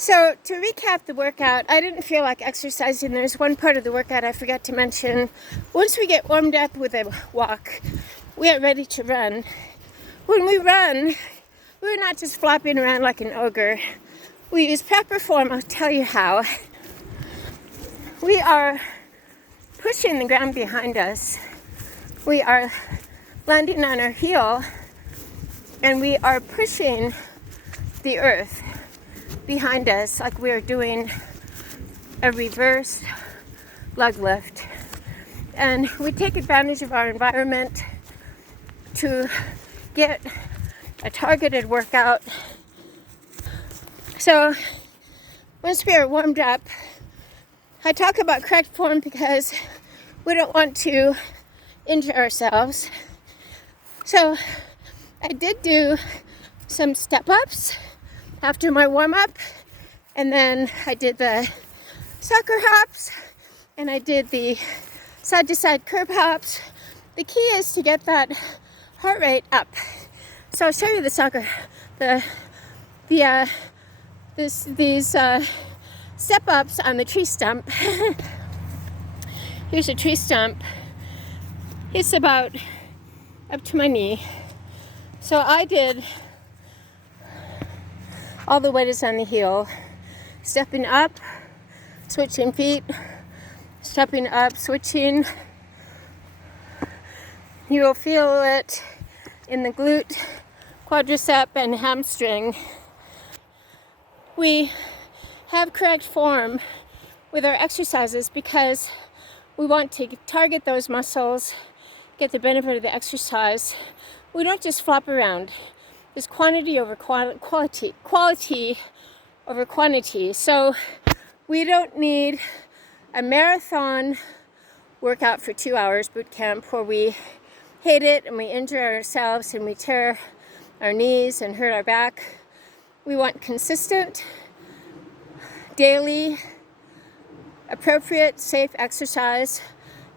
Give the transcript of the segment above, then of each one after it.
So to recap the workout, I didn't feel like exercising. There's one part of the workout I forgot to mention. Once we get warmed up with a walk, we are ready to run. When we run, we're not just flopping around like an ogre. We use proper form. I'll tell you how. We are pushing the ground behind us. We are landing on our heel, and we are pushing the earth behind us like we are doing a reverse lug lift. And we take advantage of our environment to get a targeted workout. So once we are warmed up, I talk about correct form because we don't want to injure ourselves. So I did do some step-ups after my warm-up, and then I did the soccer hops, and I did the side-to-side curb hops. The key is to get that heart rate up. So I'll show you the these step-ups on the tree stump. Here's a tree stump. It's about up to my knee. So I did all the weight is on the heel. Stepping up, switching feet, stepping up, switching. You will feel it in the glute, quadricep, and hamstring. We have correct form with our exercises because we want to target those muscles, get the benefit of the exercise. We don't just flop around. There's quantity over quality over quantity. So we don't need a marathon workout for 2 hours boot camp where we hate it and we injure ourselves and we tear our knees and hurt our back. We want consistent, daily, appropriate, safe exercise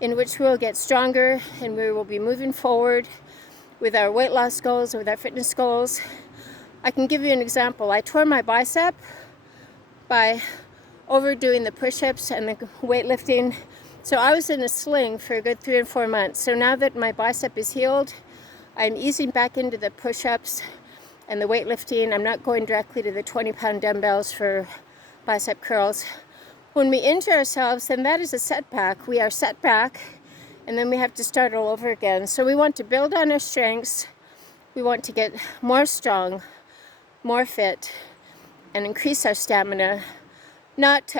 in which we'll get stronger and we will be moving forward with our weight loss goals, with our fitness goals. I can give you an example. I tore my bicep by overdoing the push-ups and the weightlifting. So I was in a sling for a good 3 or 4 months. So now that my bicep is healed, I'm easing back into the push-ups and the weightlifting. I'm not going directly to the 20-pound dumbbells for bicep curls. When we injure ourselves, then that is a setback. We are set back, and then we have to start all over again. So we want to build on our strengths. We want to get more strong, more fit, and increase our stamina. Not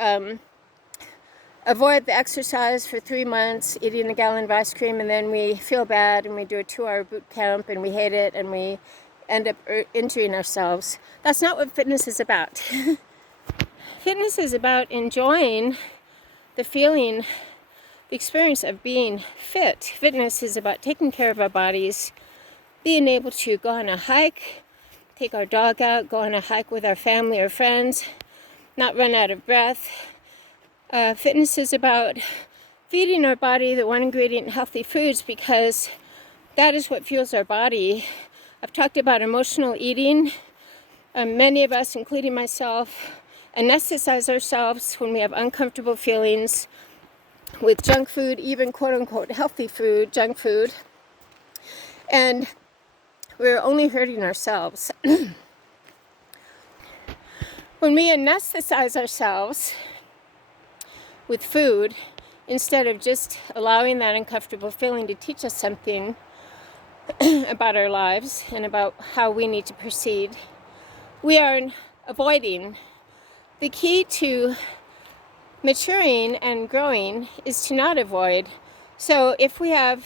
avoid the exercise for 3 months, eating a gallon of ice cream, and then we feel bad and we do a 2-hour boot camp and we hate it and we end up injuring ourselves. That's not what fitness is about. Fitness is about enjoying the feeling, the experience of being fit. Fitness is about taking care of our bodies, being able to go on a hike, take our dog out, go on a hike with our family or friends, not run out of breath. Fitness is about feeding our body the one ingredient healthy foods because that is what fuels our body. I've talked about emotional eating. Many of us, including myself, anesthetize ourselves when we have uncomfortable feelings with junk food, even quote-unquote healthy food, junk food, and we're only hurting ourselves. When we anesthetize ourselves with food, instead of just allowing that uncomfortable feeling to teach us something about our lives and about how we need to proceed, we are avoiding. The key to maturing and growing is to not avoid. So if we have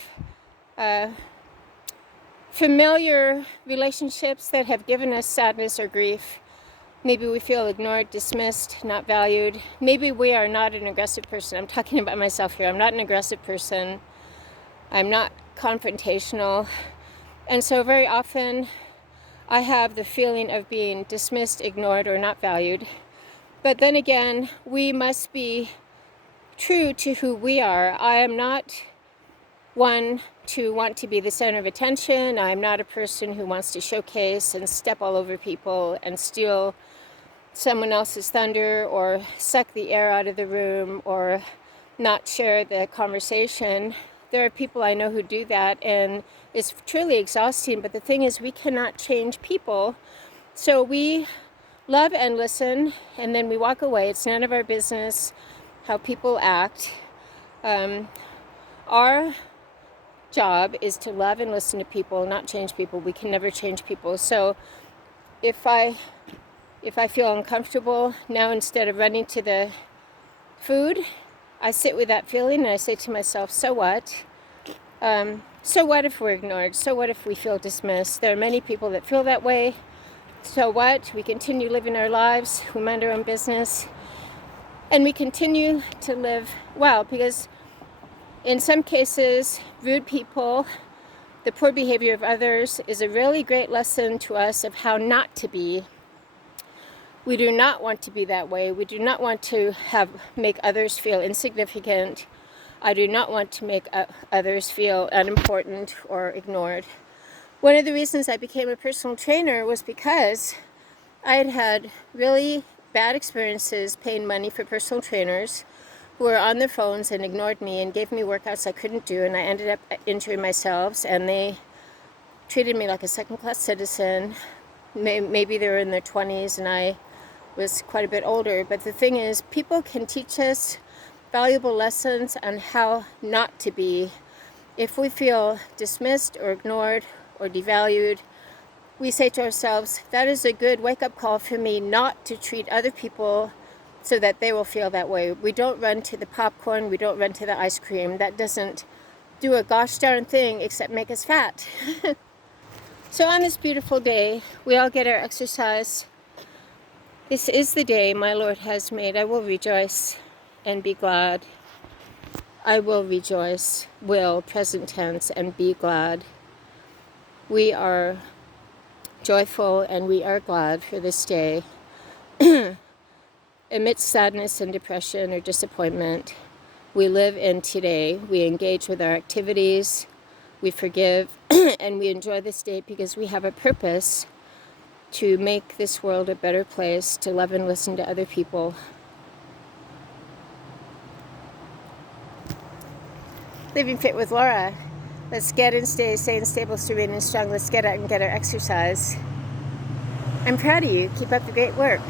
familiar relationships that have given us sadness or grief, maybe we feel ignored, dismissed, not valued. Maybe we are not an aggressive person. I'm talking about myself here. I'm not an aggressive person. I'm not confrontational. And so very often I have the feeling of being dismissed, ignored, or not valued. But then again, we must be true to who we are. I am not one to want to be the center of attention. I'm not a person who wants to showcase and step all over people and steal someone else's thunder or suck the air out of the room or not share the conversation. There are people I know who do that, and it's truly exhausting. But the thing is, we cannot change people. So we love and listen, and then we walk away. It's none of our business how people act. Our job is to love and listen to people, not change people. We can never change people. So if I feel uncomfortable, now instead of running to the food, I sit with that feeling and I say to myself, so what? So what if we're ignored? So what if we feel dismissed? There are many people that feel that way. So what? We continue living our lives, we mind our own business, and we continue to live well, because in some cases, rude people, the poor behavior of others is a really great lesson to us of how not to be. We do not want to be that way. We do not want to make others feel insignificant. I do not want to make others feel unimportant or ignored. One of the reasons I became a personal trainer was because I had had really bad experiences paying money for personal trainers who were on their phones and ignored me and gave me workouts I couldn't do, and I ended up injuring myself, and they treated me like a second-class citizen. Maybe they were in their 20s and I was quite a bit older, but the thing is, people can teach us valuable lessons on how not to be. If we feel dismissed or ignored or devalued, we say to ourselves, that is a good wake-up call for me not to treat other people so that they will feel that way. We don't run to the popcorn, we don't run to the ice cream. That doesn't do a gosh darn thing except make us fat. So on this beautiful day, we all get our exercise. This is the day my Lord has made. I will rejoice and be glad. I will rejoice, will, present tense, and be glad. We are joyful and we are glad for this day. Amidst sadness and depression or disappointment, we live in today. We engage with our activities, we forgive, and we enjoy this day because we have a purpose to make this world a better place, to love and listen to other people. Living Fit with Laura. Let's get and stay sane, stable, serene, and strong. Let's get out and get our exercise. I'm proud of you. Keep up the great work.